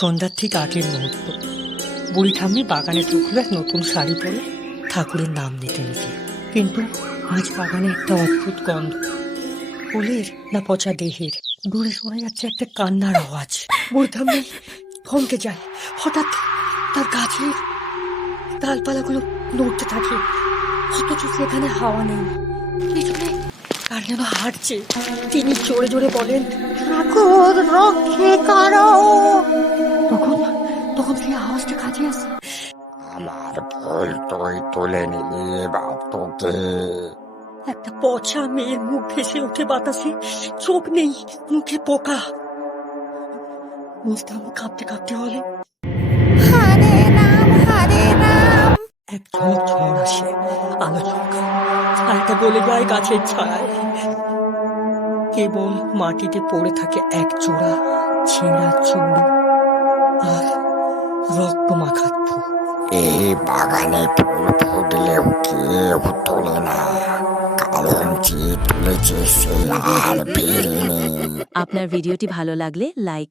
সন্ধ্যার ঠিক আগের মুহূর্ত, বুড়ি ঠাম্মি বাগানে ঢুকলো নতুন শাড়ি পরে ঠাকুরের নাম নিতে নিতে। কিন্তু আজ বাগানে একটা অদ্ভুত গন্ধ, ফুলের না পচা দেহের। দূরে শোনা যাচ্ছে একটা কান্নার আওয়াজ। বুড়ি ঠাম্মি থমকে যায়। হঠাৎ তার গাছের ডালপালাগুলো নড়তে থাকে, অথচ সেখানে হাওয়া নেই। পিছনে কার যেন হাঁটছে। তিনি জোরে জোরে বলেন, ঠাকুর রক্ষে করো। তখন তখন সেই আওয়াজটা কাছে আসে। আমার ভুল তুই তুলে নিলি বাপ তোকে। একটা পচা মেয়ের মুখ ভেসে ওঠে বাতাসে, চোখ নেই, মুখে পোকা। মুস্তাম কাঁপতে কাঁপতে বলে, হরে রাম হরে রাম। এক ঝলক ঝড় আসে, আলো চমকা, ছায়াটা গলে যায় গাছের ছায়ায়। কেবল মাটিতে পড়ে থাকে এক জোড়া ছেঁড়া চুড়ি আর রক্ত মাখা ফুল। এই বাগানে ফুল ফুটলেও কেউ তোলে না, কারণ যে তুলেছে সে আর বেরেনি। আপনার ভিডিওটি ভালো লাগলে লাইক